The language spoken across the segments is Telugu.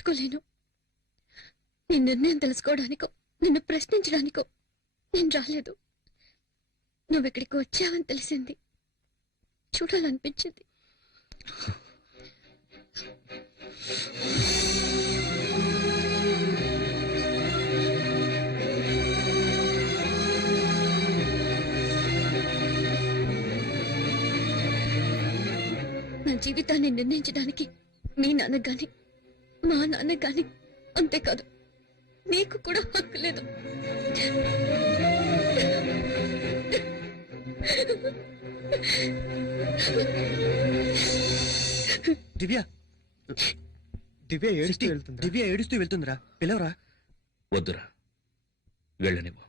తట్టుకోలేను. నీ నిర్ణయం తెలుసుకోవడానికో నిన్ను ప్రశ్నించడానికో నేను రాలేదు. నువ్వెక్కడికి వచ్చావని తెలిసింది. చూడాలనిపించింది. నా జీవితాన్ని నిర్ణయించడానికి మీ నాన్నకు గాని మా నాన్నకు గాని, అంతేకాదు నీకు కూడా హక్కు లేదు. దివ్య దివ్య ఏడుస్తూ వెళ్తుందిరా, పిలవరా. వద్దురా, వెళ్ళనివ్వు.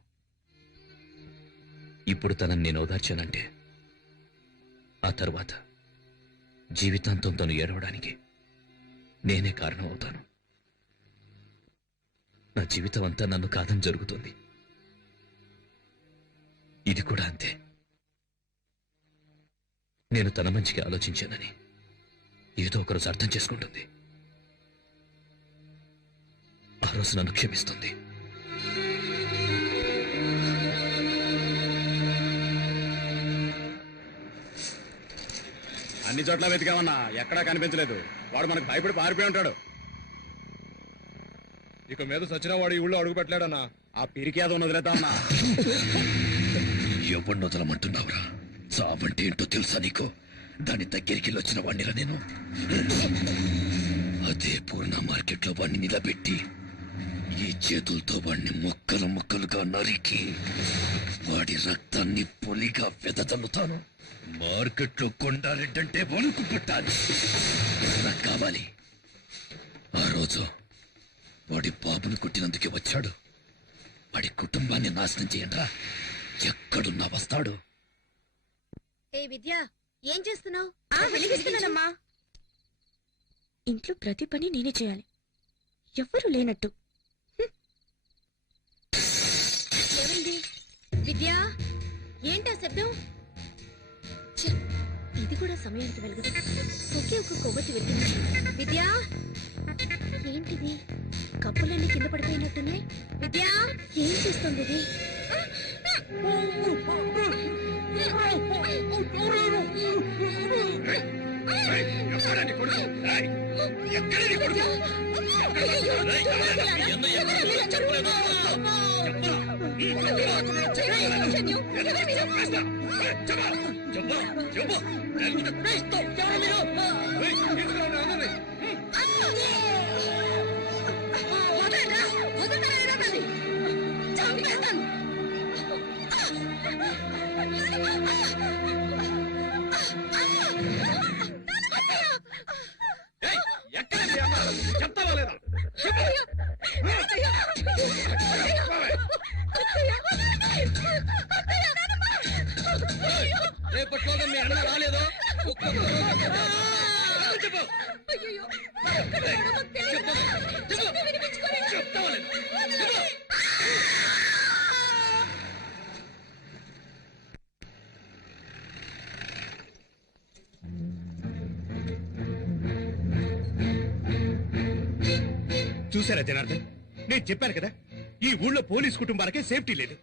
ఇప్పుడు తనని నేను ఓదార్చానంటే ఆ తర్వాత జీవితాంతం తను ఏడవడానికి నేనే కారణం అవుతాను. నా జీవితం అంతా నన్ను కాదని జరుగుతుంది. ఇది కూడా అంతే. నేను తన మంచికి ఆలోచించానని ఏదో ఒకరోజు అర్థం చేసుకుంటుంది. ఆ రోజు నన్ను క్షమిస్తుంది. అన్ని చోట్ల వెతికామన్నా, ఎక్కడా కనిపించలేదు. వాడు మనకు భయపడి పారిపోయి ఉంటాడు. ఇక మీద సచిన వాడు ఈ ఊళ్ళో అడుగు పెట్టలేడన్నా. ఆ పిరికేదో వదిలేద్దామన్నా. ఎవరిని వదలమంటున్నావురా? చావంటే ఏంటో తెలుసా నీకు? దాని దగ్గరికి వచ్చిన వాడినిరా నేను. అదే పూర్ణ మార్కెట్లో వాడిని నిలబెట్టి ఈ చేతులతో వాడిని ముక్కలు ముక్కలుగా నరికి వాడి రక్తాన్ని పొలిగా వెదజల్లుతాను. మార్కెట్లో కొండారెడ్డంటే వణుకు పుట్టాలి. నాకు కావాలి. ఆ రోజు వాడి బాబును కొట్టినందుకే వచ్చాడు. వాడి కుటుంబాన్ని నాశనం చేయండిరా. ఎక్కడున్నా వస్తాడు. ఏ విద్య, ఏం చేస్తున్నావు? వెలిగిస్తున్నానమ్మా. ఇంట్లో ప్రతి పని నేనే చేయాలి, ఎవ్వరూ లేనట్టు. ఏమైంది విద్య? ఏంటా శబ్దం? ఇది కూడా సమయానికి వెలగదు. ఒకే ఒక కొవ్వొత్తి వెలిగింది. విద్య, ఏంటిది? కప్పులన్నీ కింద పడిపోయినట్టున్నాయి. విద్య, ఏం చేస్తుంది ఇది? చెప్తావా లేదా? రేపట్లోగా మీ అన్న రాలేదో చెప్పు. చెప్తావా లేదా? చూసారా జనార్దన్, నేను చెప్పాను కదా, ఈ ఊళ్ళో పోలీస్ కుటుంబాలకే సేఫ్టీ లేదు.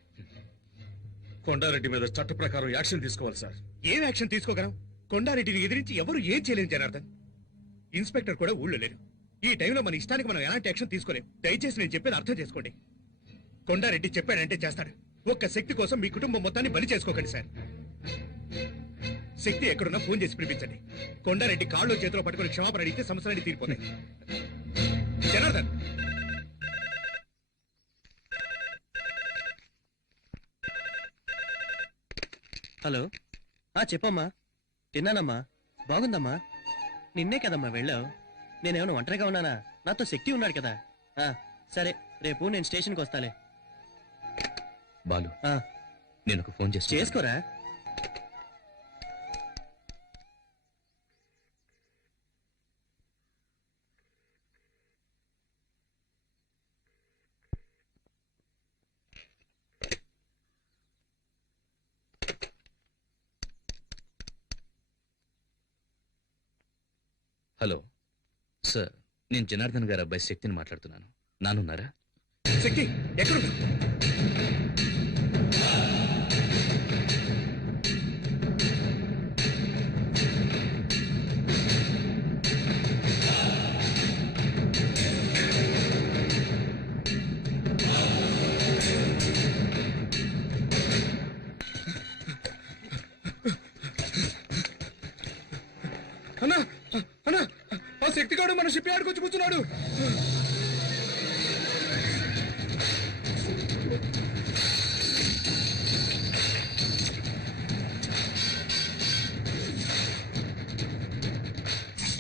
కొండారెడ్డి మీద చట్ట ప్రకారం యాక్షన్ తీసుకోవాలి సార్. ఏం యాక్షన్ తీసుకోగలం? కొండారెడ్డిని ఎదిరించి ఎవరు ఏం చేయలేరు జనార్దన్. ఇన్స్పెక్టర్ కూడా ఊళ్ళో లేరు. ఈ టైంలో మన ఇష్టానికి మనం ఎలాంటి యాక్షన్ తీసుకోలేం. దయచేసి నేను చెప్పేది అర్థం చేసుకోండి. కొండారెడ్డి చెప్పాడంటే చేస్తాడు. ఒక్క శక్తి కోసం మీ కుటుంబం మొత్తాన్ని బలి చేసుకోకండి సార్. శక్తి ఎక్కడున్నా ఫోన్ చేసి పిలిపించండి. కొండారెడ్డి కాళ్ళు చేతిలో పట్టుకుని క్షమాపణ అడిగితే సమస్యలన్నీ తీరిపోతాయి. జనార్దన్, హలో. చెప్పమ్మా. తిన్నానమ్మా. బాగుందమ్మా. నిన్నే కదమ్మా వెళ్ళావు. నేనేమైనా ఒంటరిగా ఉన్నానా? నాతో శక్తి ఉన్నాడు కదా. సరే, రేపు నేను స్టేషన్కి వస్తాలే. బాలు, నేను ఒక ఫోన్ చేసుకోరా. హలో సార్, నేను జనార్దన్ గారు అబ్బాయి శక్తిని మాట్లాడుతున్నాను. నానున్నారా? శక్తి ఎక్కడ? అన్నా అన్నా, ఆ శక్తిగాడు మన షిప్ యార్డ్కి వచ్చి కూర్చున్నాడు.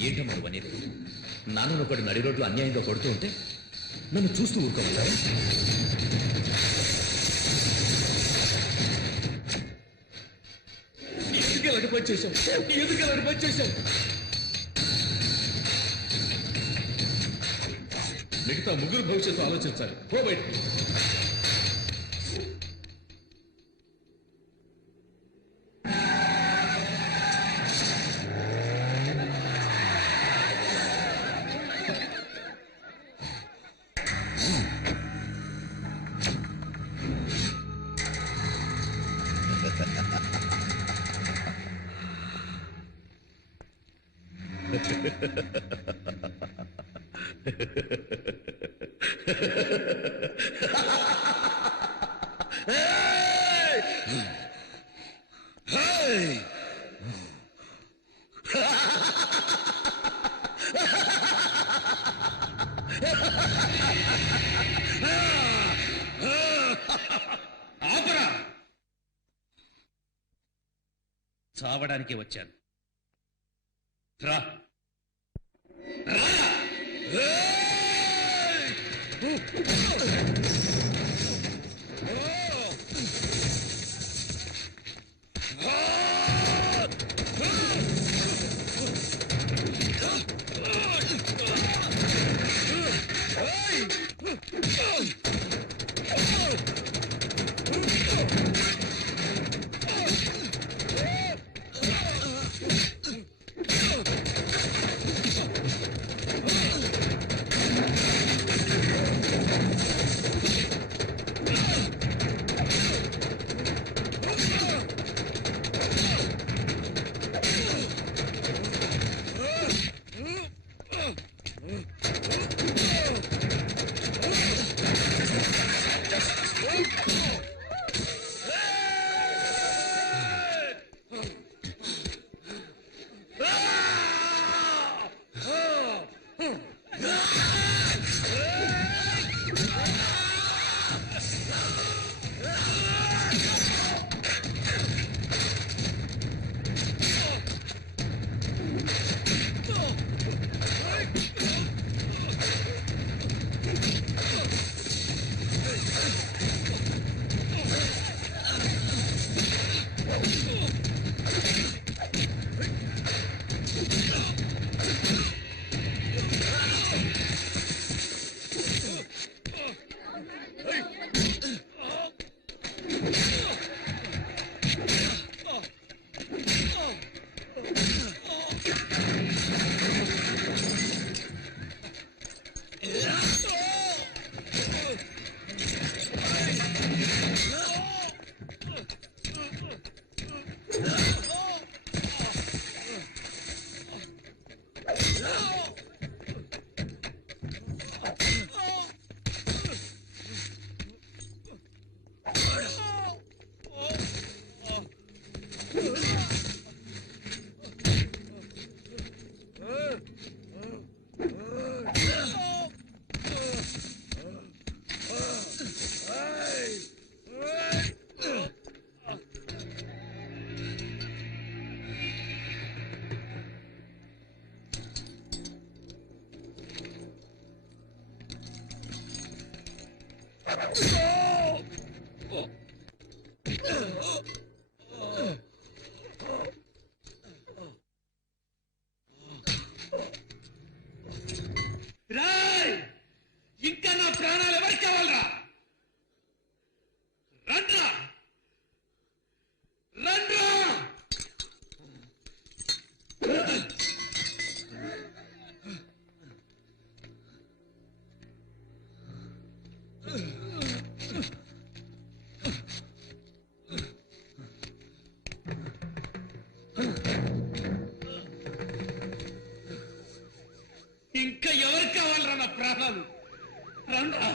ఏంటమ్మా అనేది? నాన్న ఒకటి నడి రోడ్లు అన్యాయంగా కొడుతూ ఉంటే నన్ను చూస్తూ ఊరుకోమంటారా? ఎందుకు ఇలాంటి పని చేశావు? ఎందుకు ఇలాంటి పని చేశావు? మిగతా ముగ్గురు భవిష్యత్తు ఆలోచించాలి. పో బయటికి. చావడానికి వచ్చాను. రా. ఇంకా నా ప్రాణాలు ఎవరికి కావాలరా? రండ్రా, రండ్రా. ఇంకా ఎవరికి కావాలరా నా ప్రాణాలు? రండ్రా.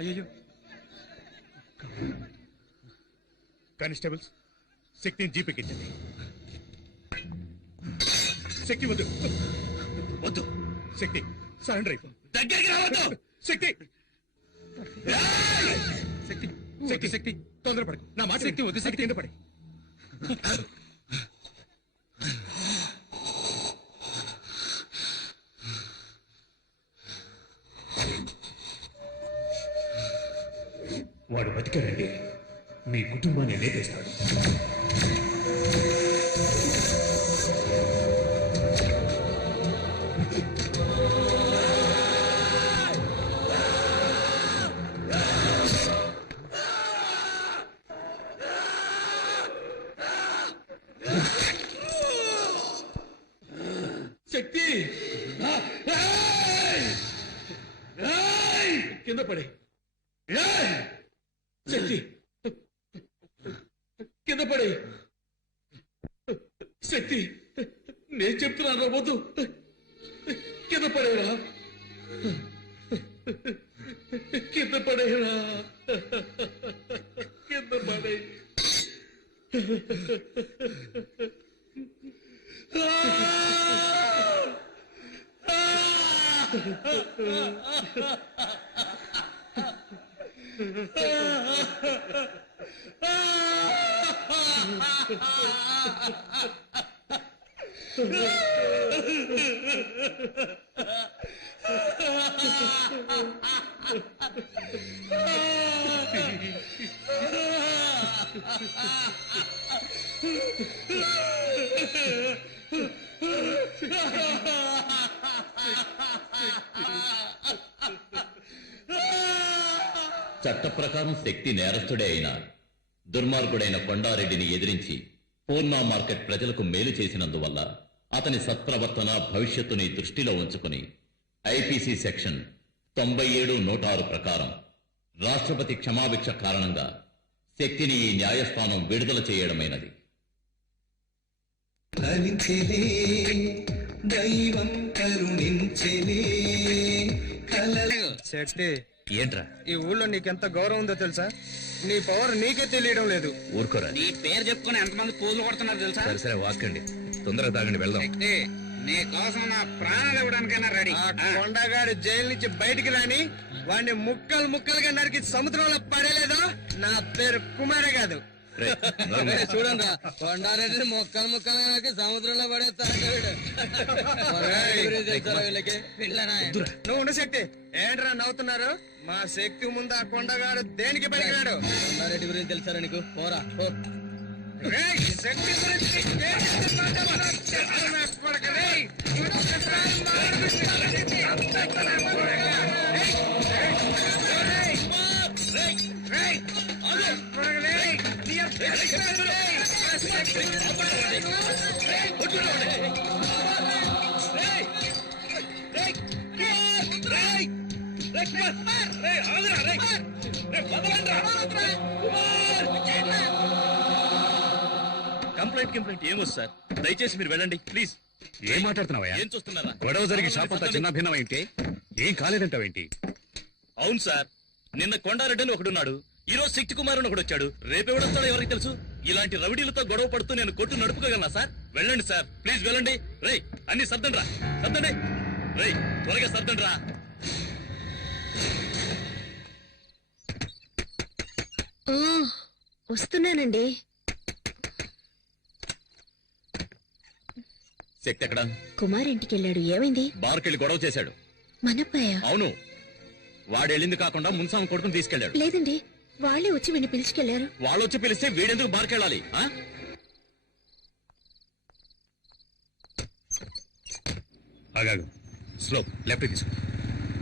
అయ్యో కానిస్టేబుల్స్ శక్తిని జీపెక్కించండి. శక్తి వద్దు వద్దు, శక్తి సరెండర్ అయిపో. దగ్గరికి రావద్దు. శక్తి శక్తి శక్తి శక్తి తొందరపడి నా మాట శక్తి వద్దు. శక్తి కింద పడి. వాడు బతికాడండి, మీ కుటుంబాన్ని లేపేస్తాడు. శక్తి కింద పడే. శక్తి కింద పడే. శక్తి నేను చెప్తున్నాను, వద్దు. కింద పడేరా, కింద పడేరా, కింద పడే. చట్ట ప్రకారం శక్తి నేరస్తుడే అయినా దుర్మార్గుడైన కొండారెడ్డిని ఎదిరించి పూర్ణ మార్కెట్ ప్రజలకు మేలు చేసినందువల్ల అతని సత్ప్రవర్తన భవిష్యత్తుని దృష్టిలో ఉంచుకుని ఐపీసీ సెక్షన్ 97(106) ప్రకారం రాష్ట్రపతి క్షమాభిక్ష కారణంగా శక్తిని ఈ న్యాయస్థానం విడుదల చేయడమైనది. శక్తి, ఏంట్రా ఈ ఊళ్ళో నీకెంత గౌరవం ఉందో తెలుసా? నీ పవర్ నీకే తెలియడం లేదు. ఊరుకోరా. నీ పేరు చెప్పుకుని ఎంతమంది పూజలు కొడుతున్నారు తెలుసా? సరే సరే వాకండి, తొందరగా తాగండి, వెళ్దాం. శక్తి, నీ కోసం నా ప్రాణాలు ఇవ్వడానికైనా రెడీ. ఆ కొండగాడు జైలు నుంచి బయటికి రాని వాడిని ముక్కలు ముక్కలుగా నరికి సముద్రంలో పడేలేదో నా పేరు కుమారే కాదు. చూడండి రా, కొండారెడ్డి ముక్కలు ముక్కలుగా నరికి సముద్రంలో పడేస్తాడు. నువ్వు ఉండు శక్తి. ఏంట్రా నవ్వుతున్నారు? మా శక్తి ముందు ఆ కొండగాడు దేనికి పడిగాడు? కొండారెడ్డి గురించి తెలుసారా నీకు? పోరా పో. శక్తి గురించి కంప్లైంట్ ఏమొచ్చు సార్, దయచేసి మీరు వెళ్ళండి ప్లీజ్. ఏం మాట్లాడుతున్నావా? ఏం చూస్తున్నారా? గొడవ జరిగి షాప్ అంతా చిన్న భిన్నం ఏంటి? ఏం కాలేదంటావేంటి? అవును సార్, నిన్న కొండారెడ్డి అని ఒకడున్నాడు, ఈ రోజు శక్తి కుమార్ అని ఒకడు వచ్చాడు, రేపెవడొస్తాడో ఎవరికి తెలుసు? ఇలాంటి రవిడీలతో గొడవ పడుతూ నేను కొట్టు నడుపుకోగలనా సార్? వెళ్ళండి సార్ ప్లీజ్, వెళ్ళండి. రేయ్ అన్ని సర్దండి రా, సర్దండి. రేయ్ త్వరగా సర్దండి రా. వస్తున్నానండి. శక్తి ఎక్కడ? కుమార్ ఇంటికి వెళ్ళాడు. ఏమైంది? బార్కెళ్ళి గొడవ చేశాడు. మనప్పయ్య? అవును, వాడెళ్ళింది కాకుండా మున్సాం కొడుకుని తీసుకెళ్లాడు. లేదండి, వాళ్ళే వచ్చి వీడిని పిలుచుకెళ్లారు. వాళ్ళు వచ్చి పిలిస్తే వీడెందుకు బార్కెళ్ళాలి? ఆగాగు. స్లో, లెఫ్ట్ తీసుకో.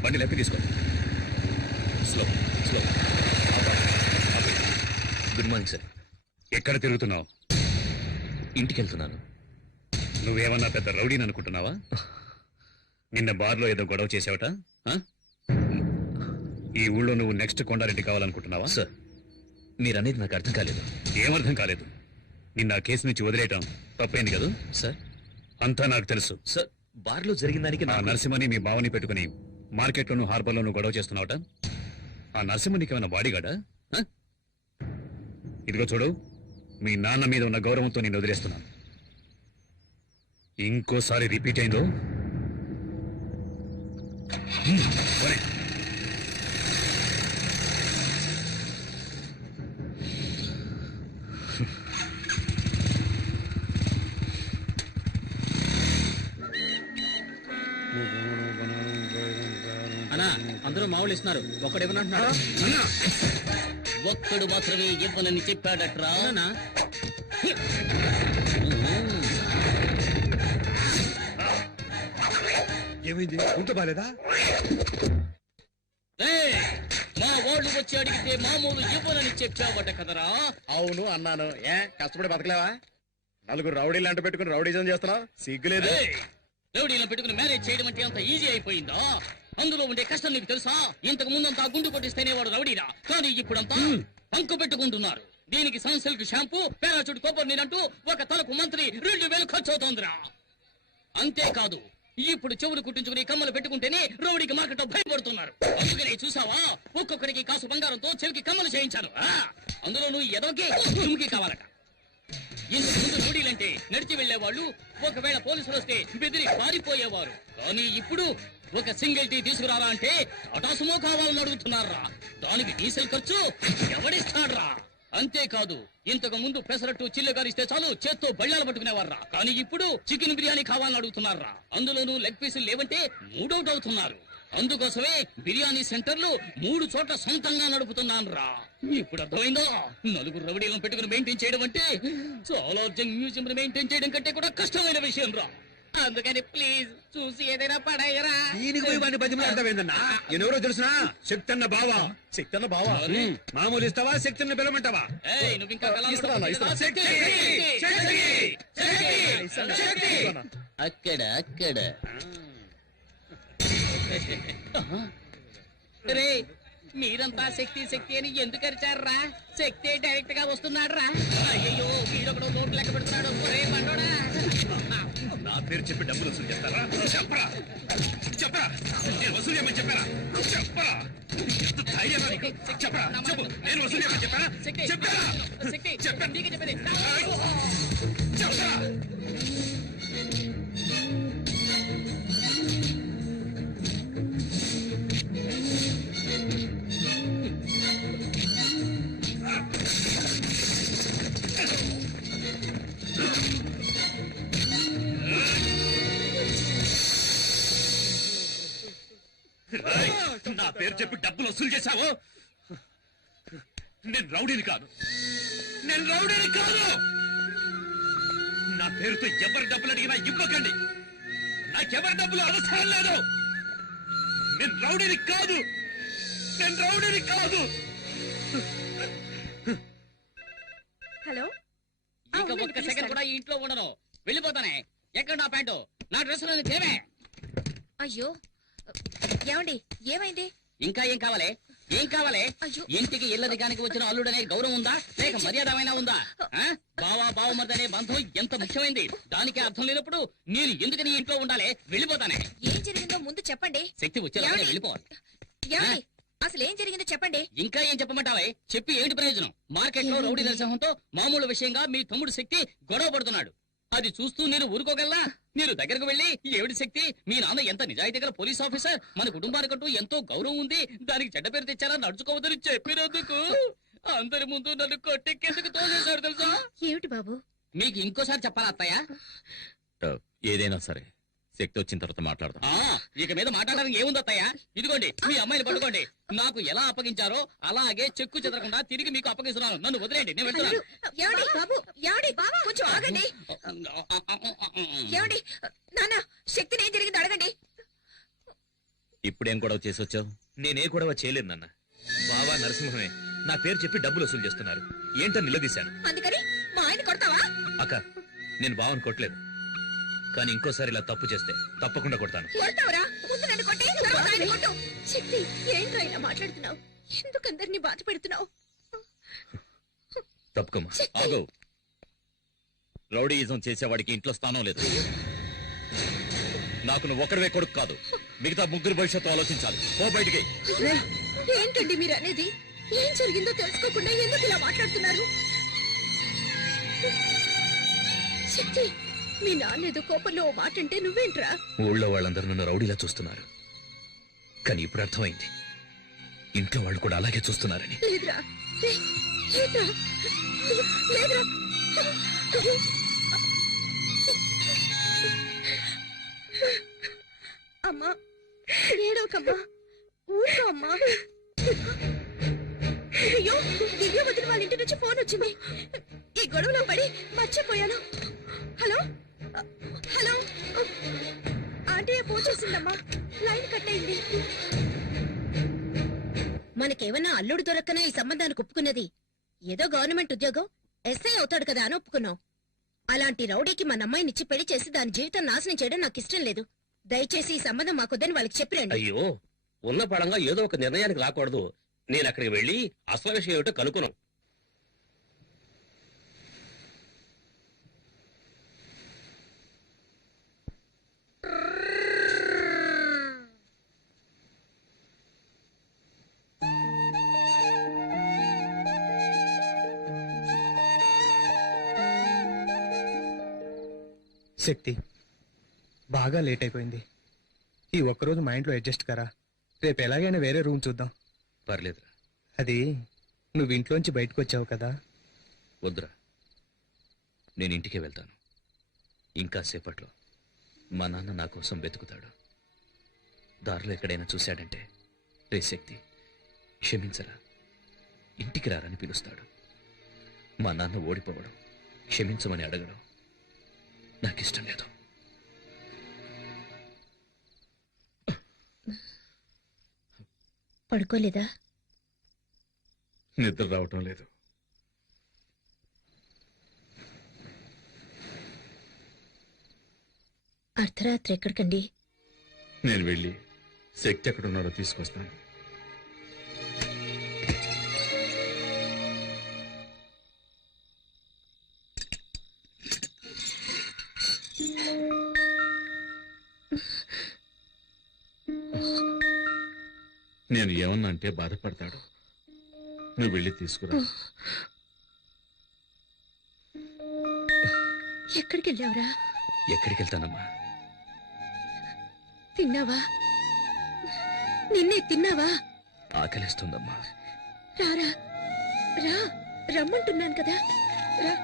బండి లెఫ్ట్ తీసుకో. Slow slow. Good morning sir. ఎక్కడ తిరుగుతున్నావు? ఇంటికి వెళ్తున్నాను. నువ్వేమన్నా పెద్ద రౌడీని అనుకుంటున్నావా? నిన్న బార్లో ఏదో గొడవ చేసావట. ఆ? ఈ ఊళ్ళో నువ్వు నెక్స్ట్ కొండారెడ్డి కావాలనుకుంటున్నావా? సార్ మీరనేది నాకు అర్థం కాలేదు. ఏమర్థం కాలేదు? నిన్న ఆ కేసు నుంచి వదిలేయటం తప్పైంది కదా? సార్ అంతా నాకు తెలుసు. సార్ బార్లో జరిగిన దానికి ఆ నరసింహని మీ బావని పెట్టుకుని మార్కెట్లోను హార్బర్లోను గొడవ చేస్తున్నావట. ఆ నరసింహ నీకేమైనా బాడీగాడా? ఆ? ఇదిగో చూడు, మీ నాన్న మీద ఉన్న గౌరవంతో నేను వదిలేస్తున్నాను. ఇంకోసారి రిపీట్ అయిందో పోనీ. అన్నా అందరూ మామూలు ఇస్తున్నారు, ఒకడు ఇవ్వనంటున్నాడు. ఒక్కడు మాత్రమే ఇవ్వనని చెప్పాడట్రా. ఏమైంది? ఉంట బాలేదా? ఏయ్, మా వాళ్ళు వచ్చి అడిగితే మామూలు ఇవ్వనని చెప్పావట కదరా. అవును అన్నాను. ఏ కష్టపడి బతకలేవా? నలుగురు రౌడీలు అంట పెట్టుకుని రౌడీజం చేస్తున్నావు, సిగ్గులేదు? ఏయ్, రౌడీలను పెట్టుకుని మ్యారేజ్ చేయడం అంటే అంత ఈజీ అయిపోయిందా? అందులో ఉండే కష్టం నీకు తెలుసా? ఇంతకు ముందంతా గుండు కొట్టిస్తేనే వాడు రౌడీరా, కానీ ఇప్పుడంతా పంకు పెట్టుకుంటున్నారు. దీనికి సన్సిల్క్ షాంపూ, పారాచూట్ కొబ్బరి నీరంటూ ఒక తలకు మంత్రి 2000 ఖర్చు అవుతోందిరా. అంతేకాదు, ఇప్పుడు చెవులు కుట్టించుకుని కమ్మలు పెట్టుకుంటేనే రౌడీకి మార్కెట్ భయపడుతున్నారు. అందుకనే చూసావా, ఒక్కొక్కడికి కాసు బంగారంతో చెవికి కమ్మలు చేయించాను. అందులో నువ్వు ఎదోకి తుమ్కి కావాలట. ఇంతకు ముందు రౌడీలంటే నడిచి వెళ్లేవాళ్ళు, ఒకవేళ పోలీసులు వస్తే బెదిరి పారిపోయేవారు. కానీ ఇప్పుడు ఒక సింగిల్ టీ తీసుకురారా అంటే టాటాసుమో కావాలని అడుగుతున్నారా. దానికి డీజిల్ ఖర్చు ఎవడిస్తాడ్రా? అంతేకాదు, ఇంతకు ముందు పెసరట్టు చిల్లగారిస్తే చాలు చేత్తో బళ్ళాలు పట్టుకునేవారా. కానీ ఇప్పుడు చికెన్ బిర్యానీ కావాలని అడుగుతున్నారా. అందులోనూ లెగ్ పీసులు లేవంటే మూడౌట్ అవుతున్నారు. అందుకోసమే బిర్యానీ సెంటర్లు 3 చోట్ల సొంతంగా నడుపుతున్నాను రా. ఇప్పుడు అర్థమైందా? నలుగురు రౌడీలను పెట్టుకుని మెయింటైన్ చేయడం అంటే చాలా మ్యూజియం మెయింటైన్ చేయడం కంటే కూడా కష్టమైన విషయం రా. అందుకని ప్లీజ్ చూసి ఏదైనా పడాయరా. దీనికి పోయి వాడిని బతిమలాడతావేందన్నా? ఎవరో తెలుసునా? శక్తన్న బావా. శక్తన్న బావా? మామూలు ఇస్తావా? శక్తన్న పిలవమంటావా? ఏయ్, నువ్వు ఇంకా అక్కడ అక్కడ రే, మీరంతా శక్తి శక్తి అని ఎందుకు అరిచారా? శక్తి డైరెక్ట్ గా వస్తున్నాడు రా. అయ్యో, వీడొకడు నోటు లెక్క పెడుతున్నాడు. ఒరే బండోడా, నా పేరు చెప్పి డబ్బులు వసూలు చేస్తారా? చెప్పరా చెప్పరా, నేను వసూలు చేయమని చెప్పారా? చెప్పరా, ఎంత ధైర్యం నీకు? చెప్పరా, చెప్పు, నేను వసూలు చేయమని చెప్పారా? శక్తి చెప్పరా, శక్తి చెప్పరా, నీకే చెప్పేది. చెప్పరా. రేయ్, నా పేరు చెప్పి డబ్బులు వసూలు చేశావు. నేను రౌడీని కాదు, నేను రౌడీని కాదు. నా పేరుతో ఎవరి డబ్బులు అడిగినా ఇవ్వకండి. నాకెవరి డబ్బులు అవసరం లేదు. నేను రౌడీని కాదు, నేను రౌడీని కాదు. హలో ఇంకా ఒక్క సెకండ్ కూడా ఈ ఇంట్లో ఉండను. వెళ్ళిపోతానే. ఎక్కడ నా ప్యాంటు, నా డ్రెస్ తేమే. అయ్యో, ఏమండి, ఏమైంది? ఇంకా ఏం కావాలి? ఏం కావాలి? అయ్యో. ఇంటికి ఇల్లదిగానికి వచ్చిన అల్లుడనే గౌరవం ఉందా, లేక మర్యాదమైనా ఉందా? బావా బావమర్దనే బంధం ఎంత ముఖ్యమైంది. దానికి అర్థం లేనప్పుడు నేను ఎందుకని ఇంట్లో ఉండాలి? వెళ్ళిపోతానే. ఏం జరిగిందో ముందు చెప్పండి. శక్తి వచ్చేలా ఏమండి? వెళ్ళిపోవాలి. ఏమండి, అసలు ఏం జరిగిందో చెప్పండి. ఇంకా ఏం చెప్పమంటావే? చెప్పి ఏంటి ప్రయోజనం? మార్కెట్ లో రౌడీ నరసింహంతో మామూలు విషయంగా మీ తమ్ముడు శక్తి గొడవ పడుతున్నాడు. అది చూస్తూ నేను ఊరుకోగలనా? మీరు దగ్గరకు వెళ్ళి, ఏమిటి శక్తి, మీ నాన్న ఎంత నిజాయితీ గల పోలీస్ ఆఫీసర్, మన కుటుంబానికంటూ ఎంతో గౌరవం ఉంది, దానికి చెడ్డ పేరు తెచ్చారా, నడుచుకోవద్దని చెప్పినందుకు అందరి ముందు నన్ను కొట్టెక్కేందుకు తోసేశాడు తెలుసా? ఏమిటి బాబు? మీకు ఇంకోసారి చెప్పాలా అత్తయ్య? ఏదైనా సరే శక్తి వచ్చిన తర్వాత మాట్లాడదాం. ఇక మీద మాట్లాడడానికి ఏముంది అత్తయ్య? ఇదిగోండి మీ అమ్మాయిని పట్టుకోండి. నాకు ఎలా అప్పగించారో అలాగే చెక్కు చెదరకుండా తిరిగి మీకు అప్పగిస్తున్నాను. నన్ను వదిలేండి, నేను వెళ్తున్నాను. ఏమండి బాబు, ఏమండి బాబు, కొంచెం ఆగండి. ఏమండి నాన్న, శక్తిని ఏం జరిగిందో అడగండి. ఇప్పుడేం గొడవ చేసి వచ్చావు? నేనే గొడవ చేయలేదు నాన్న. బావా నరసింహమే నా పేరు చెప్పి డబ్బులు వసూలు చేస్తున్నారు. ఏంటో నిలదీశాను. అందుకని మా ఆయన కొడతావా? అక్క, నేను బావని కొట్టలేదు. కానీ ఇంకోసారి ఇలా తప్పు చేస్తే తప్పకుండా కొడతాను. కొడతావురా? ముందు నన్ను కొట్టి, తర్వాత ఆయన్ని కొట్టు. శక్తి, ఏంట్రా ఇలా మాట్లాడుతున్నావు? ఎందుకు అందరినీ బాధ పెడుతున్నావు? తప్పుకోమా. ఆగో. రౌడీయిజం చేసేవాడికి ఇంట్లో స్థానం లేదు. నాకు నువ్వు ఒక్కడవే కొడుకు కాదు, మిగతా ముగ్గురు భవిష్యత్తు ఆలోచించాలి. ఓ బయటికి. ఏంటండి మీరు అనేది? ఏం జరిగిందో తెలుసుకోకుండా ఎందుకు ఇలా మాట్లాడుతున్నారు? శక్తి, మీ నాన్న ఏదో కోపంలో ఓ మాట అంటే నువ్వేంట్రా? ఊళ్ళో వాళ్ళందరూ నన్ను రౌడీలా చూస్తున్నారు, కానీ ఇప్పుడు అర్థమైంది ఇంట్లో వాళ్ళు కూడా అలాగే చూస్తున్నారని. లేదురా, లేదురా, లేదురా. అమ్మా, ఏడోకమ్మా, ఊరుకో అమ్మా. అయ్యో, దివ్య వదిన వాళ్ళ ఇంటి నుంచి ఫోన్ వచ్చింది. ఈ గొడవలో పడి మర్చిపోయాను. హలో హలో, ఆంటీ ఫోన్ చేసిందమ్మా, లైన్ కట్ అయింది. మనకేమన్నా అల్లుడు దొరక్కనే ఈ సంబంధానికి ఒప్పుకున్నది? ఏదో గవర్నమెంట్ ఉద్యోగం, ఎస్ఐ అవుతాడు కదా అని ఒప్పుకున్నాం. అలాంటి రౌడీకి మన అమ్మాయినిచ్చి పెళ్లి చేసి దాని జీవితం నాశనం చేయడం నాకు ఇష్టం లేదు. దయచేసి ఈ సంబంధం మాకొద్దని వాళ్ళకి చెప్పిరండి. అయ్యో, ఉన్న పడంగా ఏదో ఒక నిర్ణయానికి రాకూడదు. నేను అక్కడికి వెళ్ళి అసలు విషయం ఏమిటో కనుక్కున్నాం. శక్తి, బాగా లేట్ అయిపోయింది. ఈ ఒక్కరోజు మా ఇంట్లో అడ్జస్ట్ కరా. రేపు ఎలాగైనా వేరే రూమ్ చూద్దాం. పర్లేదురా. అది నువ్వు ఇంట్లోంచి బయటకు వచ్చావు కదా. వద్దురా, నేను ఇంటికే వెళ్తాను. ఇంకా సేపట్లో మా నాన్న నా కోసం వెతుకుతాడు. దారిలో ఎక్కడైనా చూశాడంటే, రే శక్తి, క్షమించరా, ఇంటికి రారని పిలుస్తాడు. మా నాన్న ఓడిపోవడం, క్షమించమని అడగడం నాకిష్టం లేదు. పడుకోలేదా? నిద్ర రావటం లేదు. అర్ధరాత్రి ఎక్కడికండి? నేను వెళ్ళి శక్తి ఎక్కడున్నాడో తీసుకొస్తాను. నేను ఏమన్నా అంటే బాధపడతాడు. నువ్వు వెళ్ళి తీసుకురా. ఎక్కడికి వెళ్ళావురా? ఎక్కడికి వెళ్తానమ్మా? తిన్నావా? నిన్నే తిన్నావా? ఆకలిస్తుందమ్మా. రారా, రా, రమ్మంటున్నాను కదా, రా.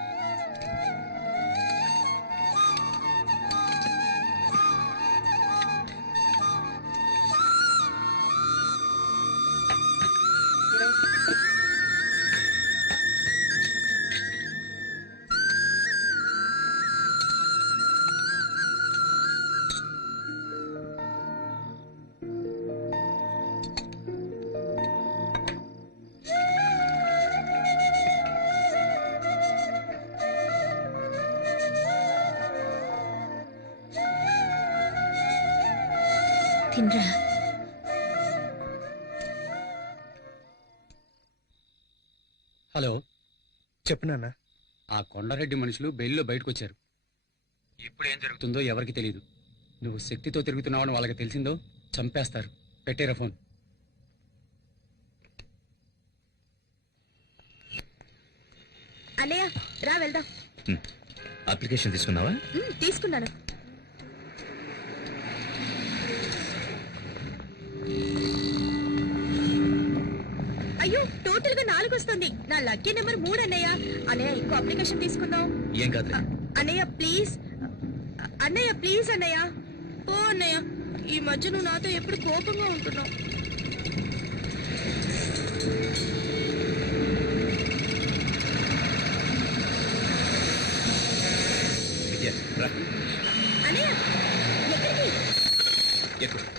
తినరా. హలో, చెప్పు నాన్న. ఆ కొండారెడ్డి మనుషులు బెయిల్లో బయటకు వచ్చారు. ఇప్పుడు ఏం జరుగుతుందో ఎవరికి తెలియదు. నువ్వు శక్తితో తిరుగుతున్నావని వాళ్ళకి తెలిసిందో చంపేస్తారు. పెట్టేరా ఫోన్. అన్నయ్య, రా వెళ్దాం. అప్లికేషన్ తీసుకున్నావా? తీసుకున్నాను. అయ్యో, టోటల్ గా 4 వస్తుంది. నా లక్కీ నెంబర్ 3 అన్నయ్య. అన్నయ్య, ఇంకో అప్లికేషన్ తీసుకుందాం. ఏం కాదు. అన్నయ్య ప్లీజ్, అన్నయ్య ప్లీజ్ అన్నయ్య. ఓ అన్నయ్య, ఈ మధ్య నువ్వు నాతో ఎప్పుడు కోపంగా ఉంటున్నావు. అన్నయ్య, ఎక్కడికి?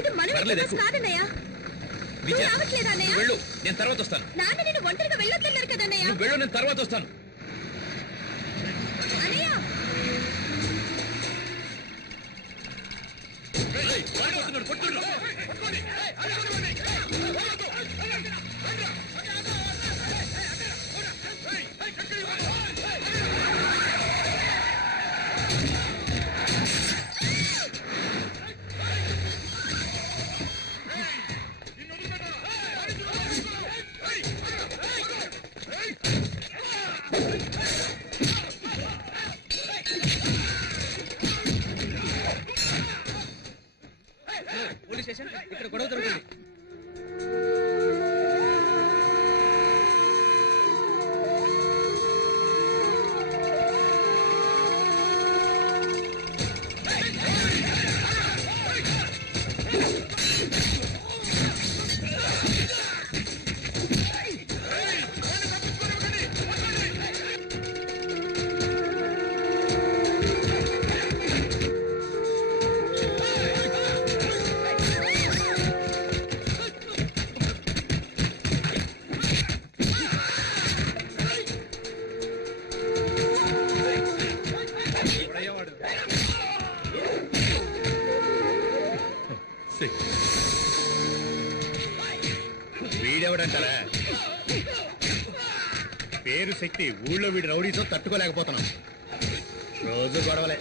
ఇది మన కాదన్నయ్య. నువ్వు రావట్లేదా అన్నయ్య? వెళ్ళు, నేను తర్వాత వస్తాను. నాన్న నేను ఒంటరిగా వెళ్ళొద్దన్నారు కదా అన్నయ్య. వెళ్ళు, నేను తర్వాత వస్తాను. అన్నయ్య, పోలీస్ స్టేషన్ ఇక్కడ గొడవ జరుగుతుంది. వీడెవడంటారా? పేరు శక్తి. ఊళ్ళో వీడి రౌడీతో తట్టుకోలేకపోతున్నాం. రోజు గొడవలే.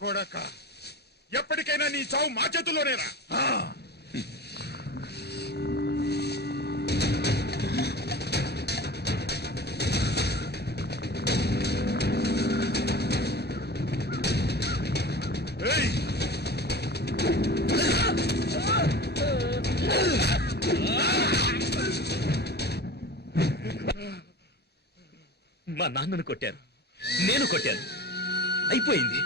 కొడక, ఎప్పటికైనా నీ చావు మా చేతుల్లోనేరా. మా నాన్నను కొట్టారు, నేను కొట్టాను, అయిపోయింది.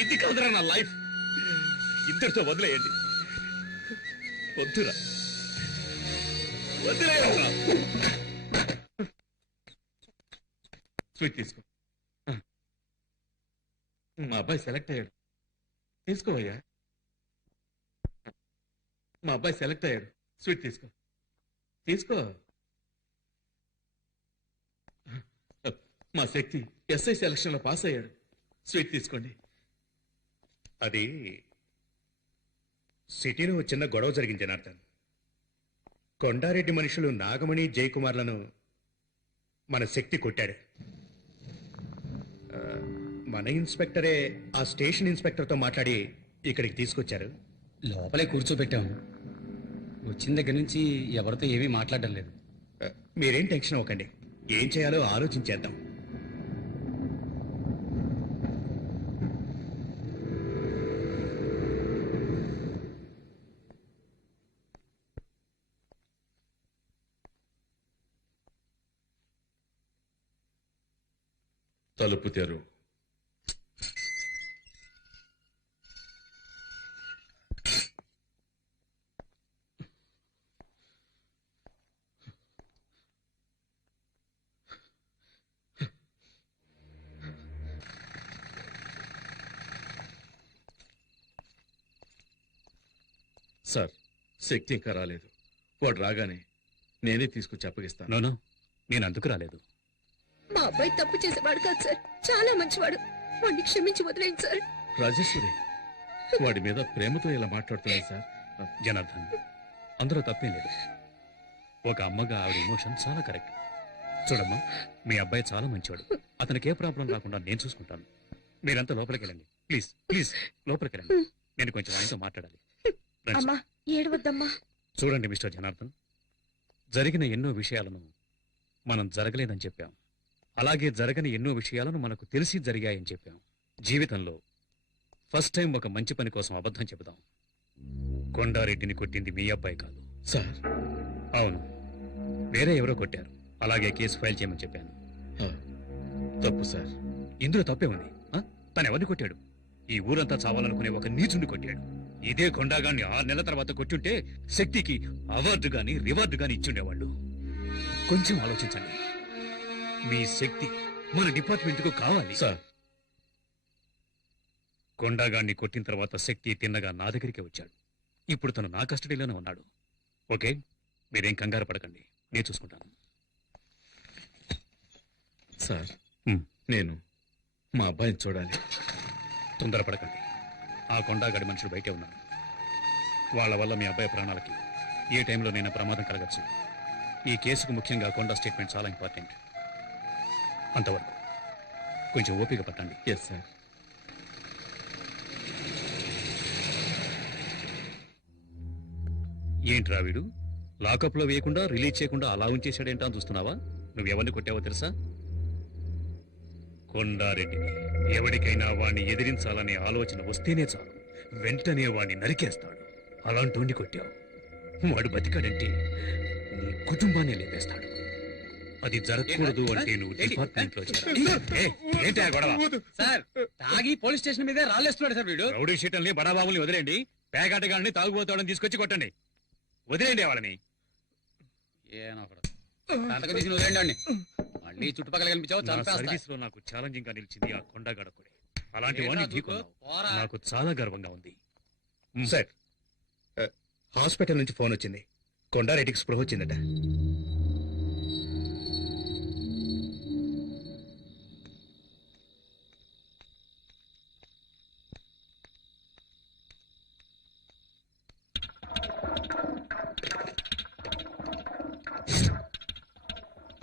ఇది కాదురా నా లైఫ్. ఇద్దరితో వదిలేయండి. వద్దురా, వదిలేయండిరా. స్వీట్ తీసుకో. మా అబ్బాయి సెలెక్ట్ అయ్యాడు. తీసుకోవయ్యా. మా అబ్బాయి సెలెక్ట్ అయ్యాడు. స్వీట్ తీసుకో, తీసుకో. మా శక్తి ఎస్ఐ సెలక్షన్ లో పాస్ అయ్యాడు. స్వీట్ తీసుకోండి. అది సిటీలో చిన్న గొడవ జరిగింది జనార్దన్. కొండారెడ్డి మనుషులు నాగమణి జయకుమార్లను మన శక్తి కొట్టాడు. మన ఇన్స్పెక్టరే ఆ స్టేషన్ ఇన్స్పెక్టర్తో మాట్లాడి ఇక్కడికి తీసుకొచ్చారు. లోపలే కూర్చోబెట్టాము. వచ్చిన దగ్గర నుంచి ఎవరితో ఏమీ మాట్లాడడం లేదు. మీరేం టెన్షన్ అవ్వకండి. ఏం చేయాలో ఆలోచించేద్దాం. తలుపు తెరు. సార్, శక్తి ఇంకా రాలేదు. వాడు రాగానే నేనే తీసుకొచ్చి అప్పగిస్తాను. నోను, నేను అందుకు రాలేదు. మా అబ్బాయి తప్పు చేసేవాడు కాదు సార్, చాలా మంచివాడు. వాడిని క్షమించి వదిలేండి సార్. రాజేశ్వరి, వాడి మీద ప్రేమతో ఇలా మాట్లాడుతుంది సార్. జనార్దన్, అందులో తప్పేం లేదు. ఒక అమ్మగా ఆవిడ ఎమోషన్ చాలా కరెక్ట్. చూడమ్మా, మీ అబ్బాయి చాలా మంచివాడు. అతనికి ఏ ప్రాబ్లం రాకుండా నేను చూసుకుంటాను. మీరంతా లోపలికి వెళ్ళండి. ప్లీజ్ ప్లీజ్ లోపలికి వెళ్ళండి. నేను కొంచెం ఆయనతో మాట్లాడాలి. రండి. అమ్మా ఏడవద్దమ్మా. చూడండి మిస్టర్ జనార్దన్, జరిగిన ఎన్నో విషయాలను మనం జరగలేదని చెప్పాం. అలాగే జరగని ఎన్నో విషయాలను మనకు తెలిసి జరిగాయని చెప్పాం. జీవితంలో ఫస్ట్ టైం ఒక మంచి పని కోసం అబద్ధం చెబుదాం. కొండారెడ్డిని కొట్టింది మీ అబ్బాయి కాదు సార్. అవును, వేరే ఎవరో కొట్టారు. అలాగే కేసు ఫైల్ చేయమని చెప్పాను. తప్పు సార్. ఇందులో తప్పే ఉంది. తను ఎవరిని కొట్టాడు? ఈ ఊరంతా చావాలనుకునే ఒక నీచుని కొట్టాడు. ఇదే కొండాగాన్ని 6 నెలల తర్వాత కొట్టుంటే శక్తికి అవార్డు గాని రివార్డు గాని ఇచ్చుండేవాళ్ళు. కొంచెం ఆలోచించండి. మీ శక్తి మన డిపార్ట్మెంట్ కు కావాలి సార్. కొండాగాన్ని కొట్టిన తర్వాత శక్తి తిన్నగా నా దగ్గరికి వచ్చాడు. ఇప్పుడు తను నా కస్టడీలోనే ఉన్నాడు. ఓకే, మీరేం కంగారు పడకండి, నేను చూసుకుంటాను. సార్, నేను మా అబ్బాయిని చూడాలి. తొందరపడకండి. ఆ కొండాగాడి మనుషులు బయటే ఉన్నారు. వాళ్ళ వల్ల మీ అబ్బాయి ప్రాణాలకి ఏ టైంలోనైనా ప్రమాదం కలగచ్చు. ఈ కేసుకు ముఖ్యంగా కొండా స్టేట్మెంట్ చాలా ఇంపార్టెంట్. అంతవరకు కొంచెం ఓపిక పట్టండి. Yes sir. ఏంట్రా వీడు లాకప్ లో వేయకుండా రిలీజ్ చేయకుండా అలా ఉంచేశాడేంటా అని చూస్తున్నావా? నువ్వెవరిని కొట్టావో తెలుసా? కొండారెడ్డిని. ఎవరికైనా వాణ్ణి ఎదిరించాలనే ఆలోచన వస్తేనే చాలు, వెంటనే వాణ్ణి నరికేస్తాడు. అలాంటి కొట్టావు. వాడు బతికాడంటే నీ కుటుంబాన్ని లేపేస్తాడు. అది జరగకూడదు అంటే నువ్వు డిపార్ట్మెంట్ లో ఏంటి ఆ గొడవ? సార్, తాగి పోలీస్ స్టేషన్ మీదే రాళ్ళేస్తున్నాడు సార్ వీడు. రౌడీ షీటల్ని బడాబాబుల్ని వదిలేండి. పేకాటగాళ్ళని తాగుబోతాడని తీసుకొచ్చి కొట్టండి. వదిలేండి వాళ్ళని. మళ్ళీ చుట్టుపక్కల కనిపించావు. సర్వీస్ లో నాకు ఛాలెంజింగ్ గా నిలిచింది ఆ కొండగడకుడే. అలాంటి వాడిని ఢీకొన్నావు. నాకు చాలా గర్వంగా ఉంది. సార్, హాస్పిటల్ నుంచి ఫోన్ వచ్చింది. కొండారెడ్డికి స్పృహ వచ్చిందట.